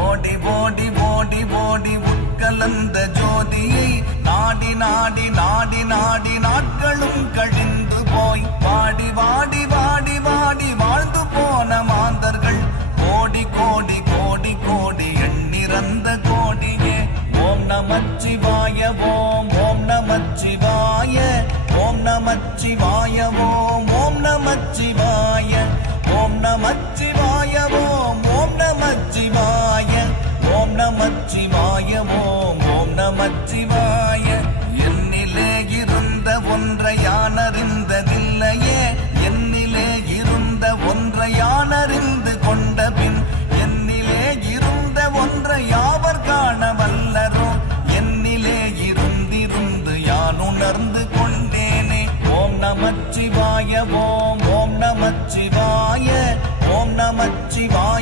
ஓடி ஓடி ஓடி ஓடி உட்கலந்த ஜோதியை நாடி நாடி நாடி நாடி நாட்களும் கழிந்து போய் வாடி வாடி வாடி வாடி வாழ்ந்து போன மாந்தர்கள் கோடி கோடி கோடி கோடி எண்ணிறந்த கோடியே. ஓம் நமச்சிவாய ஓம் ஓம் நமச்சிவாய ஓம் நமச்சிவாய ஓம் ஓம் நமச்சிவாய ஓம் நமச்சிவாய ஓம் ஓம் நமச்சிவாய ஓம் நமச்சிவாய ஓம் ஓம் நமச்சிவாய. என்னிலே இருந்த ஒன்றை யானறிந்ததில்லையே, என்னிலே இருந்த ஒன்றை யானறிந்து கொண்ட பின் என்னிலே இருந்த ஒன்றை யாவர் காண வல்லரோ. என்னிலே இருந்திருந்து யான் உணர்ந்து கொண்டேனே. ஓம் நமச்சிவாய ஓம் ஓம் நமச்சிவாய ஓம் நமச்சிவாய